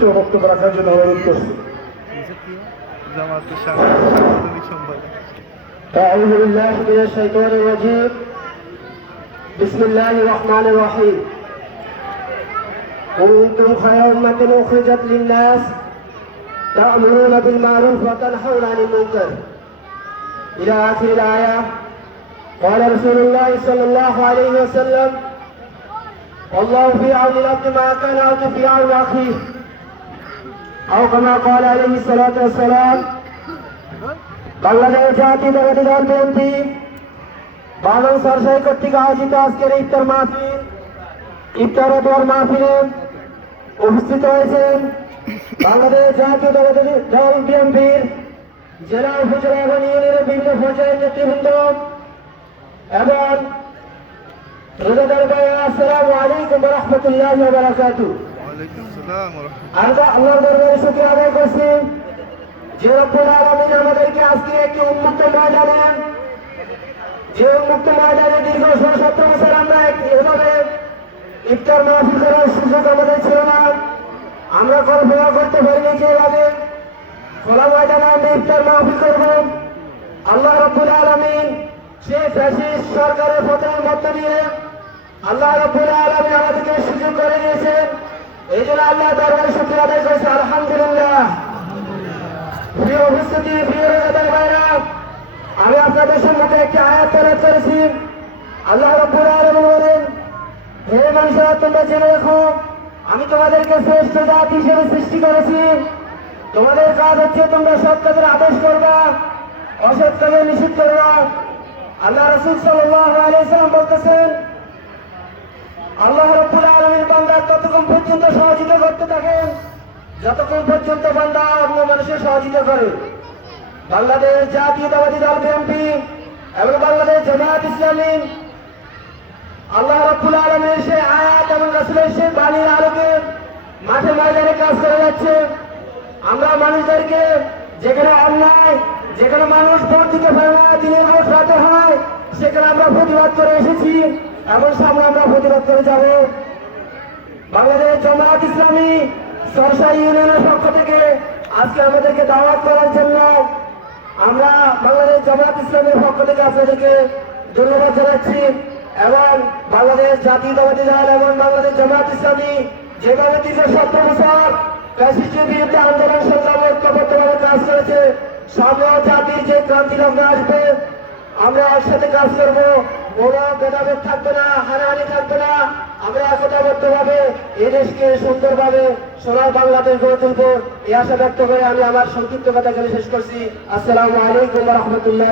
সংক্ষিপ্ত বক্তব্য রাখার জন্য অনুরোধ করছি জামাতের সাংগঠনিক সম্পাদক أعوذ بالله من الشيطان الرجيم بسم الله الرحمن الرحيم كنتم خير أمة أخرجت للناس تأمرون بالمعروف وتنهون عن المنكر إلى آخر الآية قال رسول الله صلى الله عليه وسلم والله في عون العبد ما كان العبد في عون أخيه أو كما قال عليه الصلاة والسلام বাংলাদেশ জাতীয়তাবাদী দল বিএনপি বাংলা সরসাই কর্তৃক আয়োজিত আজকের ইফতার মাহফিল ইফতার ও দোয়ার মাহফিলে উপস্থিত হয়েছেন বাংলাদেশ জাতীয়তাবাদী দল বিএনপির জেলা উপজেলা এবং ইউনিয়নের বিভিন্ন পর্যায়ের নেতৃবৃন্দ এবং রোজাদার ভাইয়া আসসালামু আলাইকুম রহমতুল্লাহ বারাকাতু আমরা আল্লাহর দরবারে শুকরিয়া আদায় করছি। যে রব্বুল আলামিন আমাদেরকে আজকে একটি উন্মুক্ত ময়দানে যে উন্মুক্ত ময়দানে দীর্ঘ ষোলো বছর আমরা এভাবে ইফতার মাহফিল করার সুযোগ না। আমরা কল্পনা করতে পারিনি যে এভাবে খোলা ময়দানে আমরা ইফতার মাহফিল করব। আল্লাহ রব্বুল আলামিন সে ফ্যাসিস্ট সরকারের পতনের মধ্য দিয়ে আল্লাহ রব্বুল আলামিন আমাদেরকে সুযোগ করে দিয়েছেন। এই জন্য আল্লাহ দরবারে শুক্রিয়া আদায় করছে, আলহামদুলিল্লাহ। প্রিয় উপস্থিতি, প্রিয় রোজাদার ভাইরা, আমি আপনাদের সম্মুখে একটি আয়াত তেলাওয়াত করেছি। আল্লাহ রব্বুল আলামিন বলেন, হে মানুষেরা, তোমরা জেনে রাখো, আমি তোমাদেরকে শ্রেষ্ঠ জাতি হিসেবে সৃষ্টি করেছি। তোমাদের কাজ হচ্ছে তোমরা সৎ কাজের আদেশ করবা, অসৎ কাজের নিষেধ করবা আল্লাহ রসুল আলাইহি সাল্লাম বলতেছেন আল্লাহ রব্বুল আলামিন বান্দার ততক্ষণ পর্যন্ত সহযোগিতা করতে থাকেন, যতক্ষণ পর্যন্ত বান্দা অন্য মানুষের সহযোগিতা করে। বাংলাদেশ জাতীয়তাবাদী দল বিএনপি এবং বাংলাদেশ জামায়াত ইসলামী, আল্লাহ রব্বুল আলমের সে আয়াত এবং রাসুলের সে বাণীর আলোকে মাঠে ময়দানে কাজ করে যাচ্ছে। আমরা মানুষদেরকে যেখানে অন্যায়, যেখানে মানুষ ভোট দিতে পারে না, দিনের ভোট রাতে হয়, সেখানে আমরা প্রতিবাদ করে এসেছি। এমন সামনে আমরা প্রতিবাদ করে যাব। বাংলাদেশ জামায়াত ইসলামী সরসাই ইউনিয়নের পক্ষ থেকে আজকে আমাদেরকে দাওয়াত করার জন্য আমরা বাংলাদেশ জামায়াত ইসলামের পক্ষ থেকে আপনাদেরকে ধন্যবাদ জানাচ্ছি এবং বাংলাদেশ জাতীয়তাবাদী দল এবং বাংলাদেশ জামায়াত ইসলামী যেভাবে দীর্ঘ সত্তর বছর ফ্যাসিস্টের বিরুদ্ধে আন্দোলন সংগ্রাম ঐক্যবদ্ধভাবে কাজ করেছে, সামনেও জাতির যে ক্রান্তি লগ্ন আসবে আমরা একসাথে কাজ করব। কোনো ভেদাভেদ থাকবে না, হানাহানি থাকবে না। আমরা একতাবদ্ধ ভাবে এই দেশকে সুন্দরভাবে সোনার বাংলাদেশ গড়ে তুলবো। এই আশা ব্যক্ত করে আমি আমার সংক্ষিপ্ত কথা শেষ করছি। আসসালামু আলাইকুম রহমতুল্লাহ